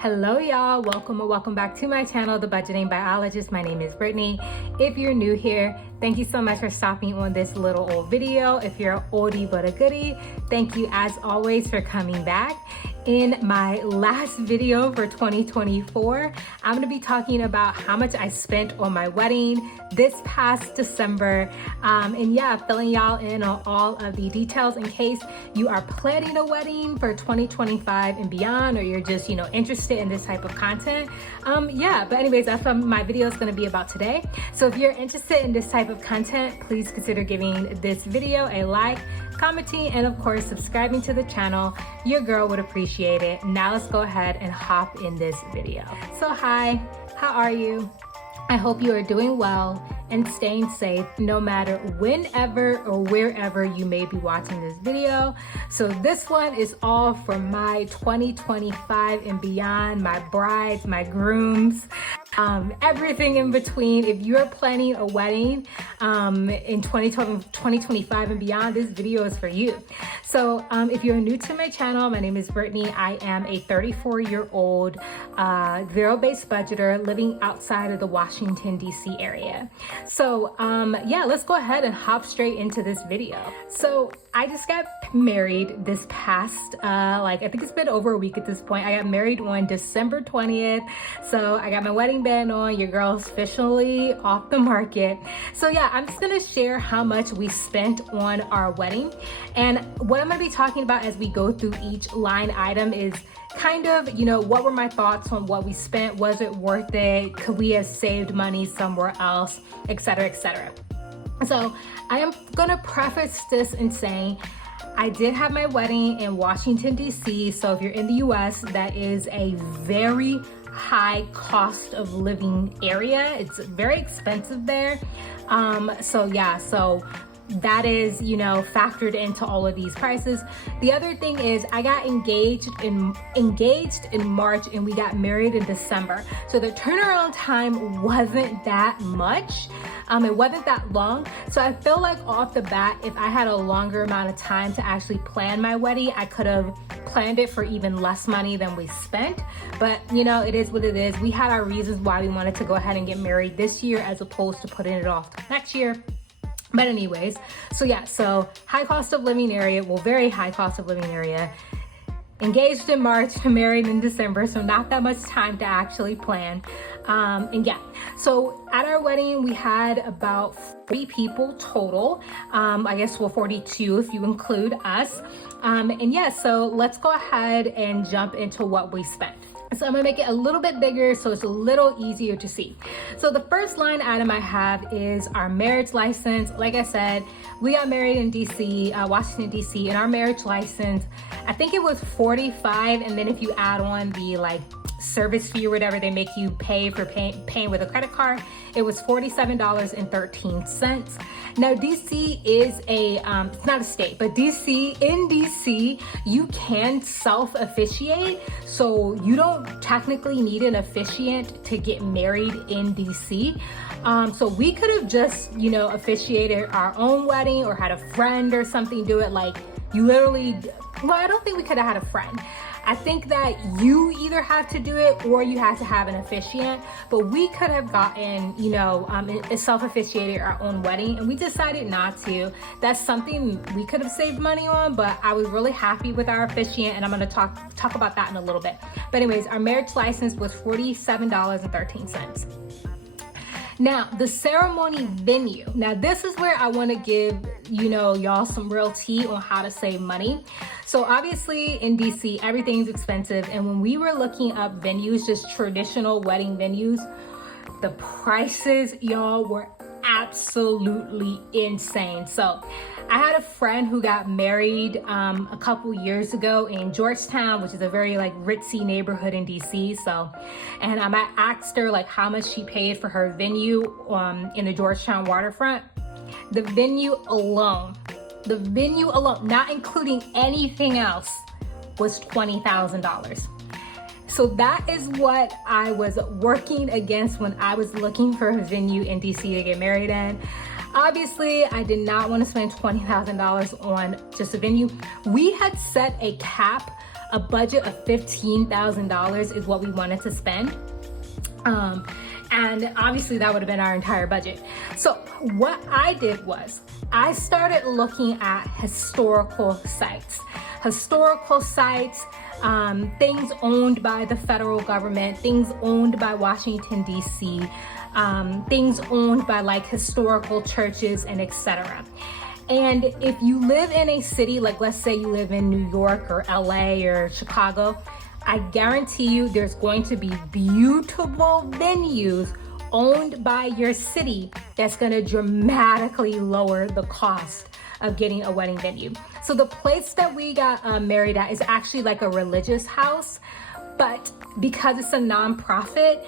Hello y'all, welcome or welcome back to my channel, The Budgeting Biologist. My name is Brittany. If you're new here, thank you so much for stopping on this little old video. If you're an oldie but a goodie, thank you as always for coming back. In my last video for 2024, I'm gonna be talking about how much I spent on my wedding this past December. And yeah, filling y'all in on all of the details in case you are planning a wedding for 2025 and beyond, or you're just, interested in this type of content. But anyways, that's what my video is gonna be about today. So if you're interested in this type of content, please consider giving this video a like, commenting, and of course, subscribing to the channel. Your girl would appreciate it. Now let's go ahead and hop in this video. So hi, how are you? I hope you are doing well and staying safe no matter whenever or wherever you may be watching this video. So this one is all for my 2025 and beyond, my brides, my grooms, everything in between. If you're planning a wedding in 2025 and beyond, this video is for you. So if you're new to my channel, my name is Brittany. I am a 34-year-old zero-based budgeter living outside of the Washington, D.C. area. So let's go ahead and hop straight into this video. So I just got married this past, I think it's been over a week at this point. I got married on December 20th. So I got my wedding band on. Your girl's officially off the market. So yeah, I'm just gonna share how much we spent on our wedding. And what I'm gonna be talking about as we go through each line item is kind of, what were my thoughts on what we spent? Was it worth it? Could we have saved money somewhere else, etc., etc. So I am gonna preface this in saying I did have my wedding in Washington, D.C. So if you're in the U.S., that is a very high cost of living area. It's very expensive there. So that is, factored into all of these prices. The other thing is I got engaged in March and we got married in December. So the turnaround time wasn't that much. It wasn't that long. So I feel like off the bat, if I had a longer amount of time to actually plan my wedding, I could have planned it for even less money than we spent. But it is what it is. We had our reasons why we wanted to go ahead and get married this year as opposed to putting it off to next year. But anyways, so high cost of living area, very high cost of living area. Engaged in March, married in December, so not that much time to actually plan. So at our wedding, we had about 40 people total. 42 if you include us. So let's go ahead and jump into what we spent. So I'm gonna make it a little bit bigger so it's a little easier to see. So the first line item I have is our marriage license. Like I said, we got married in DC, Washington, DC, and our marriage license, I think it was $45. And then if you add on the service fee or whatever they make you pay for paying with a credit card, it was $47.13. Now DC is it's not a state, but in DC, you can self-officiate. So you don't technically need an officiant to get married in DC. So we could have just, officiated our own wedding or had a friend or something do it. I don't think we could have had a friend. I think that you either have to do it or you have to have an officiant, but we could have gotten, self-officiated our own wedding, and we decided not to. That's something we could have saved money on, but I was really happy with our officiant, and I'm gonna talk about that in a little bit. But anyways, our marriage license was $47.13. Now, the ceremony venue. Now, this is where I want to give, y'all some real tea on how to save money. So obviously in DC, everything's expensive. And when we were looking up venues, just traditional wedding venues, the prices, y'all, were absolutely insane. So I had a friend who got married a couple years ago in Georgetown, which is a very ritzy neighborhood in DC. And I asked her how much she paid for her venue in the Georgetown waterfront. The venue alone, not including anything else, was $20,000. So that is what I was working against when I was looking for a venue in DC to get married in. Obviously, I did not want to spend $20,000 on just a venue. We had set a cap a budget of $15,000 is what we wanted to spend. And obviously that would have been our entire budget. So what I did was I started looking at historical sites, things owned by the federal government, things owned by Washington, D.C., things owned by like historical churches and etc. And if you live in a city, like let's say you live in New York or LA or Chicago, I guarantee you there's going to be beautiful venues owned by your city that's going to dramatically lower the cost of getting a wedding venue. So the place that we got married at is actually like a religious house, but because it's a nonprofit,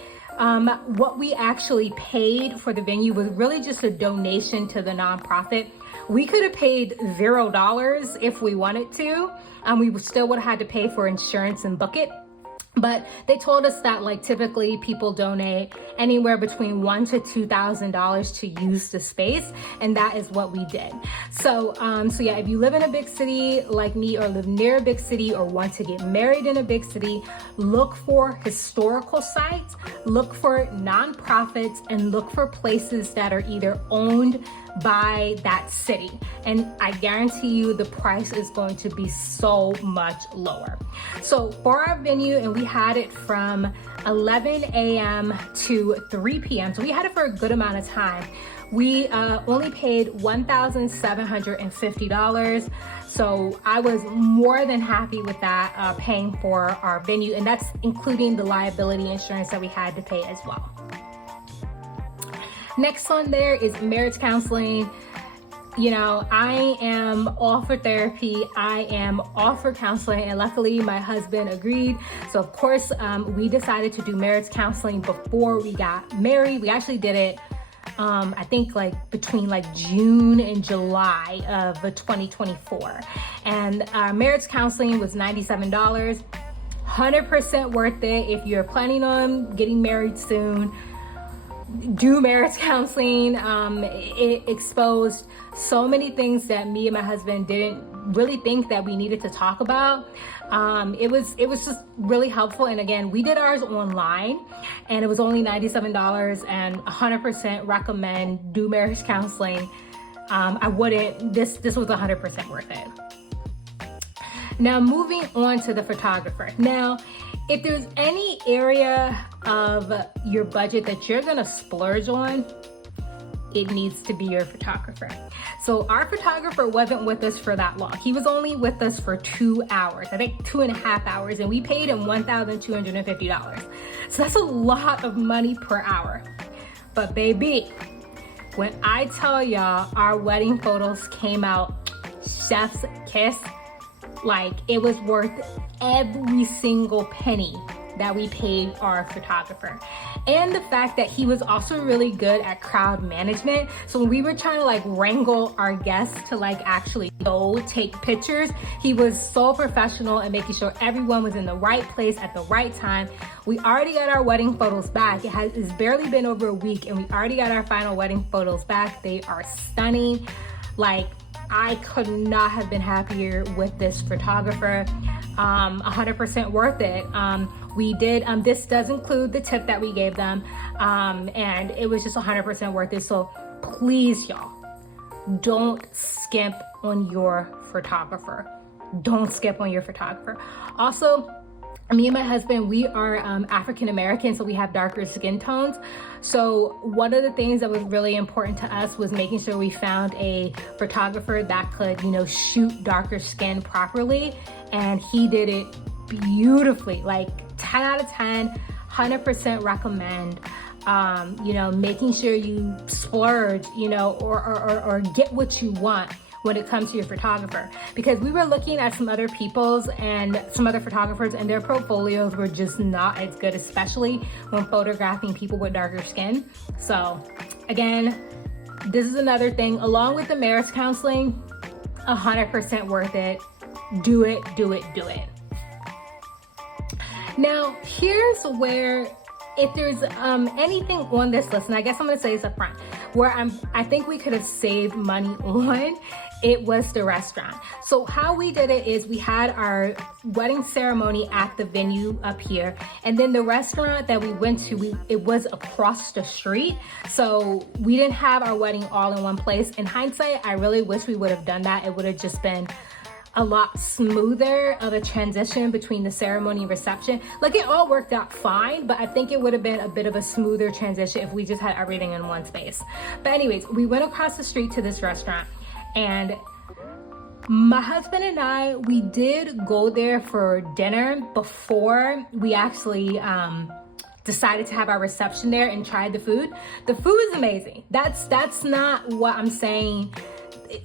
what we actually paid for the venue was really just a donation to the nonprofit. We could have paid $0 if we wanted to. We still would have had to pay for insurance and book it. But they told us that like typically people donate anywhere between $1,000 to $2,000 to use the space, and that is what we did. So yeah, if you live in a big city like me, or live near a big city, or want to get married in a big city, look for historical sites, look for nonprofits, and look for places that are either owned by that city. And I guarantee you the price is going to be so much lower. So for our venue, and we had it from 11 a.m. to 3 p.m. So we had it for a good amount of time. We only paid $1,750. So I was more than happy with that, paying for our venue. And that's including the liability insurance that we had to pay as well. Next on there is marriage counseling. You know, I am all for therapy. I am all for counseling, and luckily my husband agreed. So of course, we decided to do marriage counseling before we got married. We actually did it, I think like between like June and July of 2024. And our marriage counseling was $97, 100% worth it. If you're planning on getting married soon, do marriage counseling. It exposed so many things that me and my husband didn't really think that we needed to talk about. It was just really helpful. And again, we did ours online, and it was only $97, and 100% recommend do marriage counseling. I wouldn't, this was 100% worth it. Now moving on to the photographer. Now, if there's any area of your budget that you're gonna splurge on, it needs to be your photographer. So our photographer wasn't with us for that long. He was only with us for 2 hours, I think 2.5 hours, and we paid him $1,250. So that's a lot of money per hour. But baby, when I tell y'all our wedding photos came out chef's kiss, like it was worth every single penny that we paid our photographer. And the fact that he was also really good at crowd management. So when we were trying to like wrangle our guests to like actually go take pictures, he was so professional and making sure everyone was in the right place at the right time. We already got our wedding photos back. It's barely been over a week, and we already got our final wedding photos back. They are stunning. Like, I could not have been happier with this photographer. 100% worth it. We did, this does include the tip that we gave them, and it was just 100% worth it. So please, y'all, don't skimp on your photographer. Don't skip on your photographer. Also, me and my husband, we are African American, so we have darker skin tones. So one of the things that was really important to us was making sure we found a photographer that could, you know, shoot darker skin properly. And he did it beautifully, like 10 out of 10, 100% recommend. You know, making sure you splurge, you know, or get what you want when it comes to your photographer, because we were looking at some other people's and some other photographers, and their portfolios were just not as good, especially when photographing people with darker skin. So again, this is another thing, along with the marriage counseling, 100% worth it. Do it, do it, do it. Now, here's where, if there's anything on this list, and I guess I'm gonna say this up front, where I think we could have saved money on, it was the restaurant. So how we did it is we had our wedding ceremony at the venue up here, and then the restaurant that we went to, it was across the street. So we didn't have our wedding all in one place. In hindsight, I really wish we would have done that. It would have just been a lot smoother of a transition between the ceremony and reception. Like, it all worked out fine, but I think it would have been a bit of a smoother transition if we just had everything in one space. But anyways, we went across the street to this restaurant, and my husband and I, we did go there for dinner before we actually decided to have our reception there and tried the food. The food is amazing. That's not what I'm saying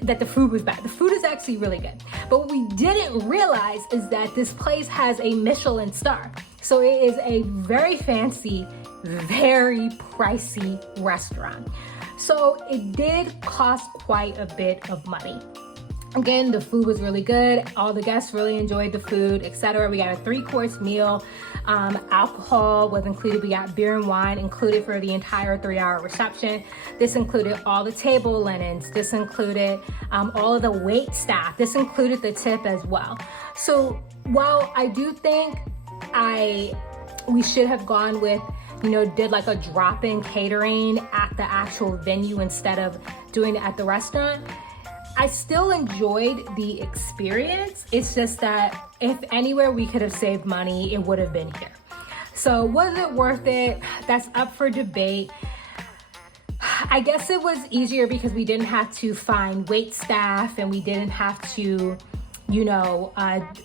that the food was bad. The food is actually really good. But what we didn't realize is that this place has a Michelin star. So it is a very fancy, very pricey restaurant. So it did cost quite a bit of money. Again, the food was really good. All the guests really enjoyed the food, etc. We got a 3-course meal. Alcohol was included. We got beer and wine included for the entire 3-hour reception. This included all the table linens. This included all of the wait staff. This included the tip as well. So while I do think we should have gone with, did like a drop-in catering at the actual venue instead of doing it at the restaurant, I still enjoyed the experience. It's just that if anywhere we could have saved money, it would have been here. So was it worth it? That's up for debate. I guess it was easier because we didn't have to find wait staff, and we didn't have to,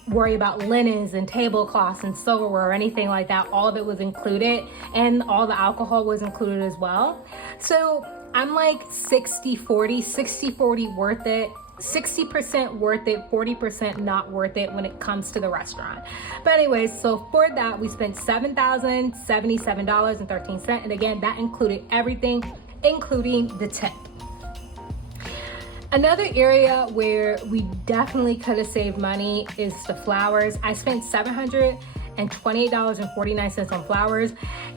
worry about linens and tablecloths and silverware or anything like that. All of it was included, and all the alcohol was included as well. So I'm like 60-40 worth it, 60% worth it, 40% not worth it when it comes to the restaurant. But anyways, so for that, we spent $7,077.13. And again, that included everything, including the tip. Another area where we definitely could have saved money is the flowers. I spent $728.49 on flowers.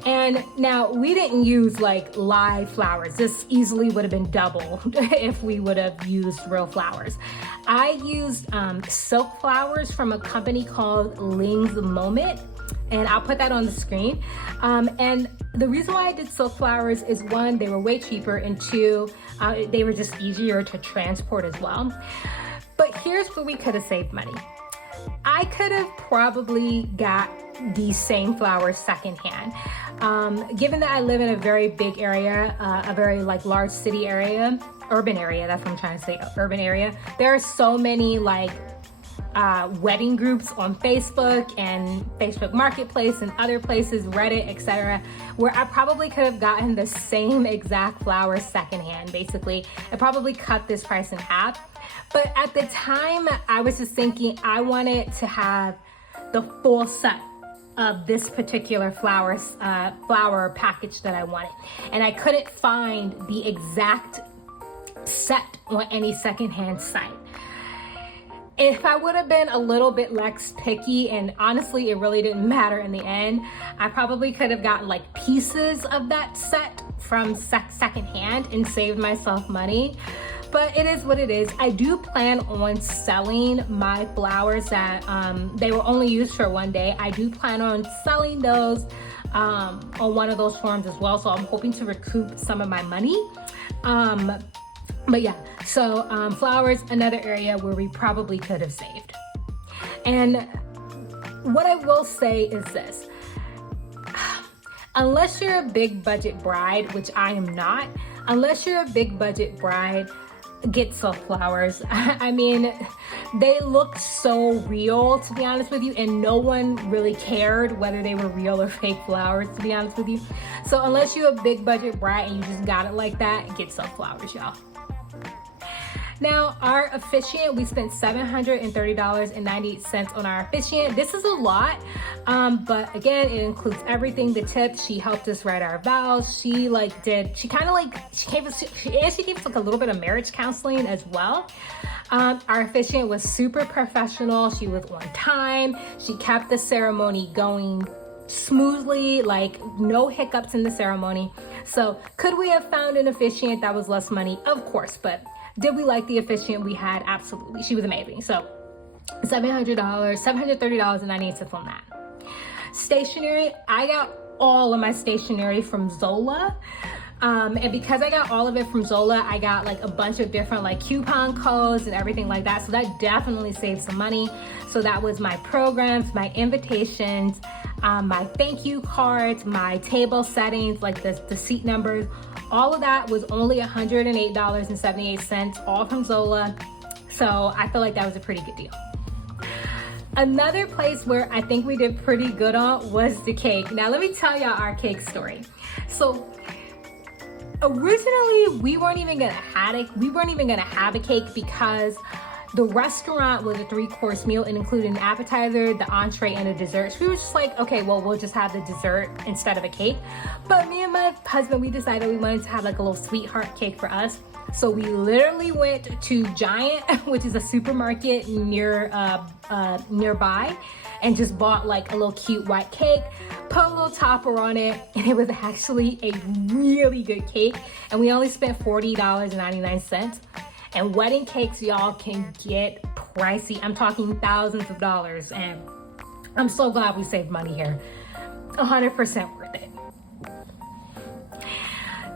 And now we didn't use like live flowers. This easily would have been double if we would have used real flowers. I used silk flowers from a company called Ling's Moment, and I'll put that on the screen. And the reason why I did silk flowers is, 1, they were way cheaper, and 2, they were just easier to transport as well. But here's where we could have saved money. I could have probably got these same flowers secondhand. Given that I live in a very big area, a very large city area, urban area, that's what I'm trying to say, urban area. There are so many wedding groups on Facebook and Facebook Marketplace and other places, Reddit, etc., where I probably could have gotten the same exact flowers secondhand. Basically, I probably cut this price in half. But at the time, I was just thinking I wanted to have the full set of this particular flower package that I wanted. And I couldn't find the exact set on any secondhand site. If I would have been a little bit less picky, and honestly, it really didn't matter in the end, I probably could have gotten pieces of that set from secondhand and saved myself money. But it is what it is. I do plan on selling my flowers that they were only used for one day. I do plan on selling those on one of those forums as well. So I'm hoping to recoup some of my money. But yeah, so flowers, another area where we probably could have saved. And what I will say is this. Unless you're a big budget bride, which I am not, unless you're a big budget bride, get silk flowers. I mean, they look so real, to be honest with you, and no one really cared whether they were real or fake flowers, to be honest with you. So unless you're a big budget bride and you just got it like that, get silk flowers, y'all. Now, our officiant, we spent $730.98 on our officiant. This is a lot, but again, it includes everything. The tip, she helped us write our vows. She gave us a little bit of marriage counseling as well. Our officiant was super professional. She was on time. She kept the ceremony going smoothly, no hiccups in the ceremony. So could we have found an officiant that was less money? Of course, but Did we like the officiant we had? Absolutely. She was amazing. So $730.98 on that. Stationery, I got all of my stationery from Zola. And because I got all of it from Zola, I got like a bunch of different like coupon codes and everything like that. So that definitely saved some money. So that was my programs, my invitations, my thank you cards, my table settings, like the seat numbers. All of that was only $108.78, all from Zola. So I feel like that was a pretty good deal. Another place where I think we did pretty good on was the cake. Now let me tell y'all our cake story. So originally we weren't even gonna have a cake because the restaurant was a 3-course meal. It included an appetizer, the entree, and a dessert. So we were just like, okay, well, we'll just have the dessert instead of a cake. But me and my husband, we decided we wanted to have like a little sweetheart cake for us. So we literally went to Giant, which is a supermarket nearby, and just bought like a little cute white cake, put a little topper on it, and it was actually a really good cake. And we only spent $40.99. And wedding cakes, y'all, can get pricey. I'm talking thousands of dollars, and I'm so glad we saved money here. 100% worth it.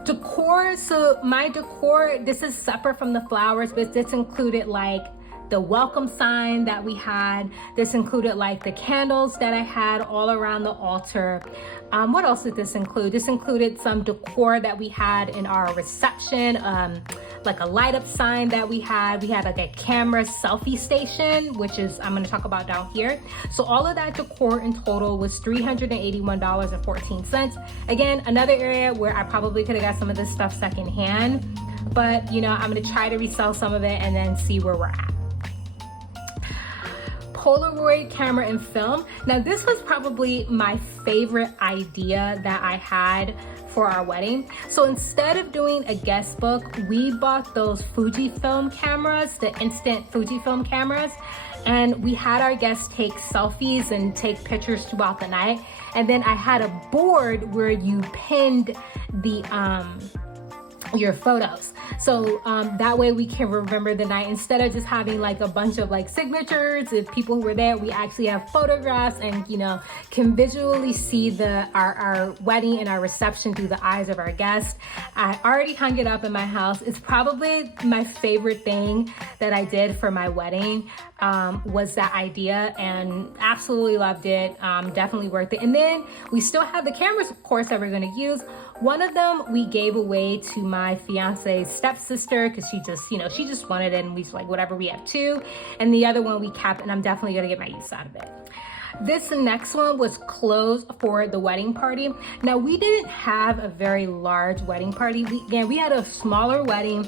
Decor, so my decor, this is separate from the flowers, but this included like the welcome sign that we had. This included like the candles that I had all around the altar. What else did this include? This included some decor that we had in our reception, like a light up sign that we had. We had like a camera selfie station, which is I'm going to talk about down here. So all of that decor in total was $381.14. Again, another area where I probably could have got some of this stuff secondhand, but you know, I'm going to try to resell some of it and then see where we're at. Polaroid camera and film. Now this was probably my favorite idea that I had for our wedding. So instead of doing a guest book, we bought those Fujifilm cameras, the instant Fujifilm cameras, and we had our guests take selfies and take pictures throughout the night. And then I had a board where you pinned the your photos, so that way we can remember the night instead of just having like a bunch of like signatures of people who were there. We actually have photographs and, you know, can visually see our wedding and our reception through the eyes of our guests. I already hung it up in my house. It's probably my favorite thing that I did for my wedding, was that idea, and absolutely loved it. Definitely worth it. And then we still have the cameras, of course, that we're going to use. One of them we gave away to my fiance's stepsister because she just wanted it, and we just like, whatever, we have 2. And the other one we kept, and I'm definitely going to get my use out of it. This next one was clothes for the wedding party. Now we didn't have a very large wedding party. We had a smaller wedding.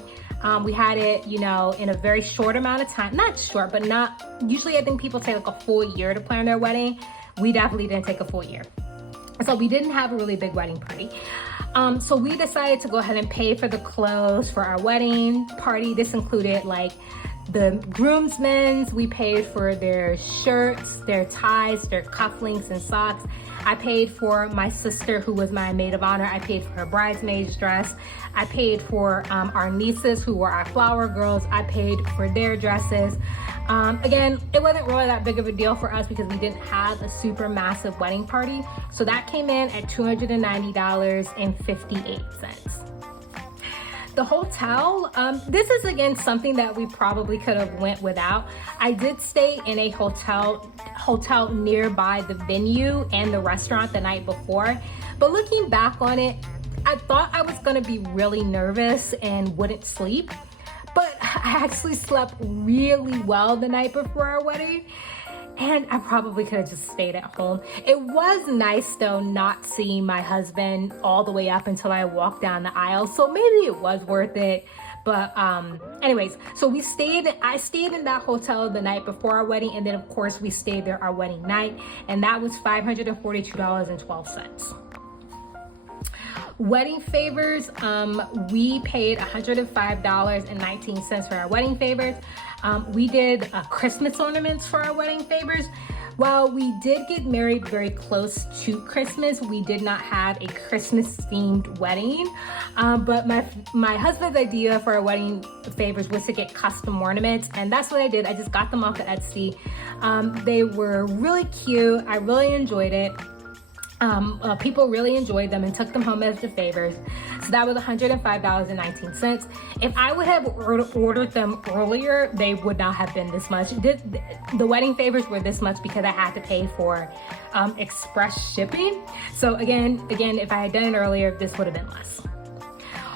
We had it, you know, in a very short amount of time. Not short, but not, usually I think people take like a full year to plan their wedding. We definitely didn't take a full year. So we didn't have a really big wedding party. So we decided to go ahead and pay for the clothes for our wedding party. This included like the groomsmen's. We paid for their shirts, their ties, their cufflinks and socks. I paid for my sister, who was my maid of honor. I paid for her bridesmaid's dress. I paid for our nieces, who were our flower girls. I paid for their dresses. Again, it wasn't really that big of a deal for us because we didn't have a super massive wedding party. So that came in at $290.58. The hotel, this is again something that we probably could have went without. I did stay in a hotel nearby the venue and the restaurant the night before, but looking back on it, I thought I was gonna be really nervous and wouldn't sleep, but I actually slept really well the night before our wedding. And I probably could have just stayed at home. It was nice though not seeing my husband all the way up until I walked down the aisle. So maybe it was worth it. But anyways, so I stayed in that hotel the night before our wedding. And then of course we stayed there our wedding night. And that was $542.12. Wedding favors, we paid $105.19 for our wedding favors. We did Christmas ornaments for our wedding favors. While we did get married very close to Christmas, we did not have a Christmas themed wedding. But my husband's idea for our wedding favors was to get custom ornaments, and that's what I did. I just got them off of Etsy. They were really cute. I really enjoyed it. People really enjoyed them and took them home as the favors. So that was $105.19. If I would have ordered them earlier, they would not have been this much. The wedding favors were this much because I had to pay for express shipping. So again, if I had done it earlier, this would have been less.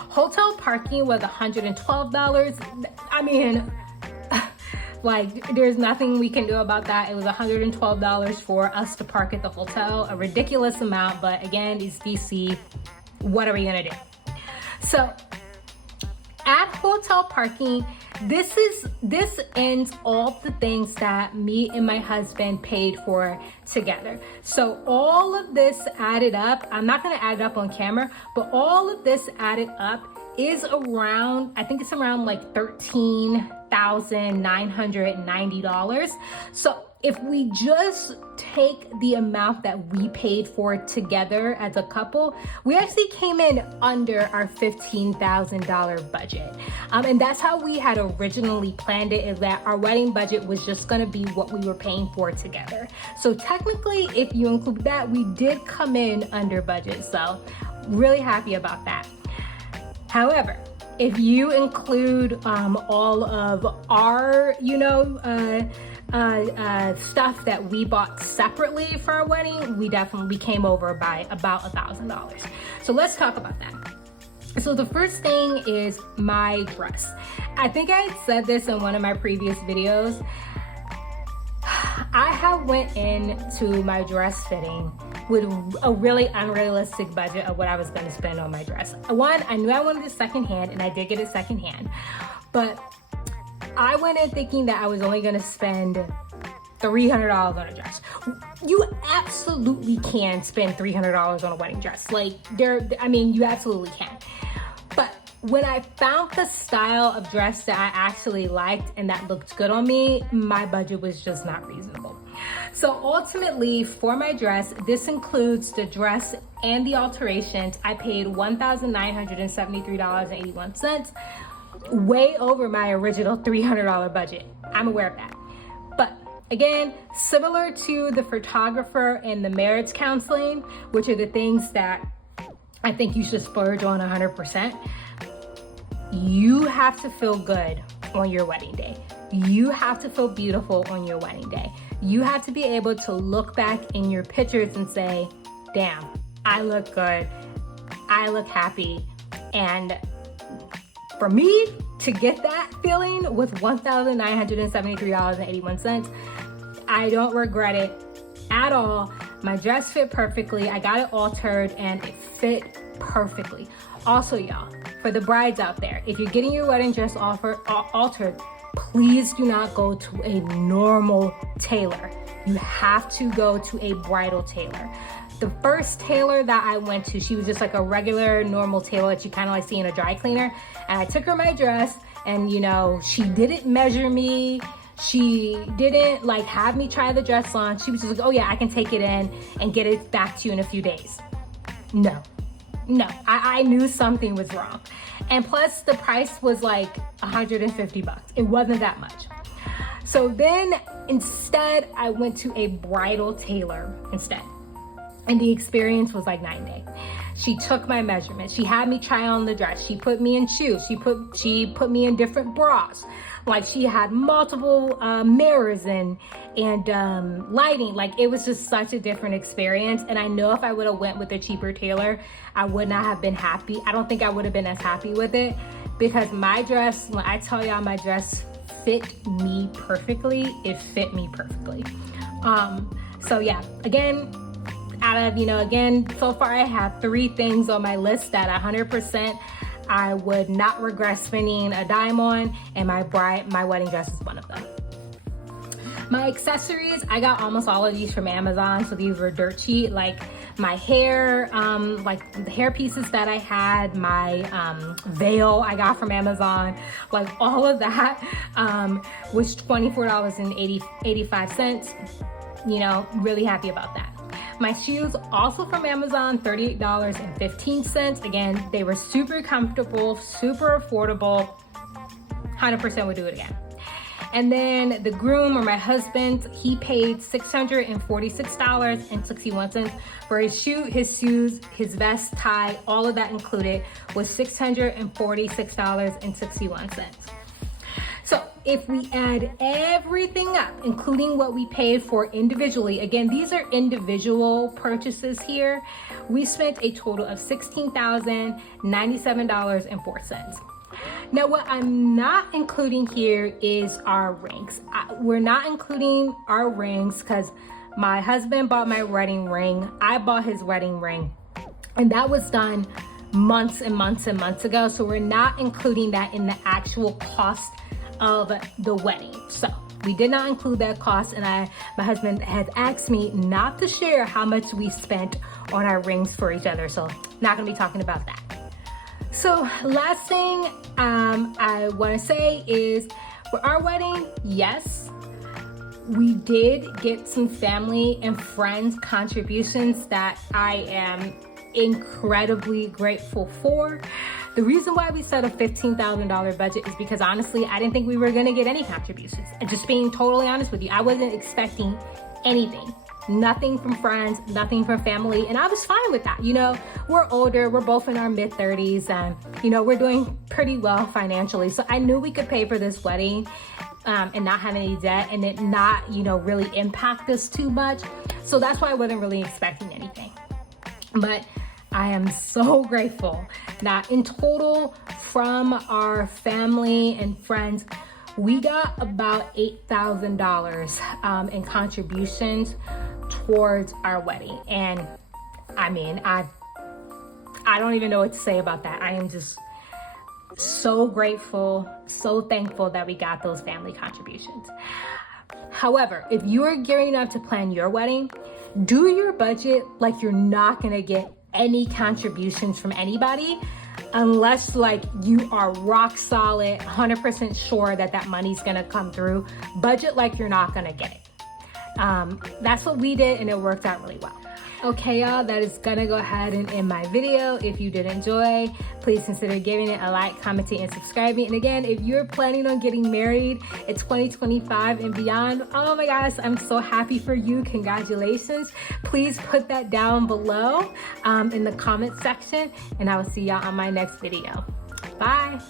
Hotel parking was $112. I mean, like, there's nothing we can do about that. It was $112 for us to park at the hotel, a ridiculous amount, but again, it's DC. What are we gonna do? So at hotel parking, this ends all the things that me and my husband paid for together. So all of this added up, I'm not gonna add it up on camera, but all of this added up is around, I think it's around like $13,990. So if we just take the amount that we paid for together as a couple, we actually came in under our $15,000 budget. And that's how we had originally planned it, is that our wedding budget was just gonna be what we were paying for together. So technically, if you include that, we did come in under budget. So really happy about that. However, if you include all of our, stuff that we bought separately for our wedding, we came over by about $1,000. So let's talk about that. So the first thing is my dress. I think I had said this in one of my previous videos. I have went into my dress fitting with a really unrealistic budget of what I was going to spend on my dress. One, I knew I wanted it secondhand, and I did get it secondhand, but I went in thinking that I was only going to spend $300 on a dress. You absolutely can spend $300 on a wedding dress. Like, you absolutely can. But when I found the style of dress that I actually liked and that looked good on me, my budget was just not reasonable. So ultimately, for my dress, this includes the dress and the alterations. I paid $1,973.81, way over my original $300 budget. I'm aware of that. But again, similar to the photographer and the marriage counseling, which are the things that I think you should splurge on 100%, you have to feel good on your wedding day. You have to feel beautiful on your wedding day. You have to be able to look back in your pictures and say, damn, I look good, I look happy. And for me to get that feeling with $1,973.81, I don't regret it at all. My dress fit perfectly. I got it altered and it fit perfectly. Also, y'all, for the brides out there, if you're getting your wedding dress altered, please do not go to a normal tailor. You have to go to a bridal tailor. The first tailor that I went to, she was just like a regular normal tailor that you kind of like see in a dry cleaner. And I took her my dress and she didn't measure me. She didn't like have me try the dress on. She was just like, oh yeah, I can take it in and get it back to you in a few days. No, I knew something was wrong. And plus the price was like $150. It wasn't that much. So then instead I went to a bridal tailor instead. And the experience was like night and day. She took my measurements. She had me try on the dress. She put me in shoes. She put me in different bras. Like she had multiple mirrors and lighting. Like it was just such a different experience. And I know if I would have went with a cheaper tailor, I would not have been happy. I don't think I would have been as happy with it, because my dress, when I tell y'all my dress fit me perfectly, it fit me perfectly. So yeah, again, out of, again, so far I have 3 things on my list that 100% I would not regret spending a dime on, and my wedding dress is one of them. My accessories, I got almost all of these from Amazon, so these were dirt cheap. Like my hair, like the hair pieces that I had, my veil I got from Amazon, like all of that was $24.85. you know, really happy about that. My shoes, also from Amazon, $38.15. Again, they were super comfortable, super affordable. 100% would do it again. And then the groom, or my husband, he paid $646.61 for his shoes, his vest, tie, all of that included was $646.61. So if we add everything up, including what we paid for individually, again, these are individual purchases here, we spent a total of $16,097.04. Now, what I'm not including here is our rings. We're not including our rings because my husband bought my wedding ring. I bought his wedding ring, and that was done months and months and months ago. So we're not including that in the actual cost of the wedding. So we did not include that cost, and my husband has asked me not to share how much we spent on our rings for each other. So not gonna be talking about that. So last thing I want to say is for our wedding, yes, we did get some family and friends contributions that I am incredibly grateful for. The reason why we set a $15,000 budget is because honestly, I didn't think we were going to get any contributions. And just being totally honest with you, I wasn't expecting anything. Nothing from friends, nothing from family, and I was fine with that. You know, we're older, we're both in our mid-30s, and you know, we're doing pretty well financially. So I knew we could pay for this wedding and not have any debt, and it not, you know, really impact us too much. So that's why I wasn't really expecting anything. But I am so grateful that in total from our family and friends, we got about $8,000 in contributions towards our wedding. And I mean, I don't even know what to say about that. I am just so grateful, so thankful that we got those family contributions. However, if you are gearing up to plan your wedding, do your budget like you're not gonna get any contributions from anybody, unless like you are rock solid, 100% sure that that money's gonna come through. Budget like you're not gonna get it. That's what we did, and it worked out really well. Okay, y'all, that is gonna go ahead and end my video. If you did enjoy, please consider giving it a like, commenting, and subscribing. And again, if you're planning on getting married in 2025 and beyond, oh my gosh, I'm so happy for you. Congratulations. Please put that down below in the comment section, and I will see y'all on my next video. Bye.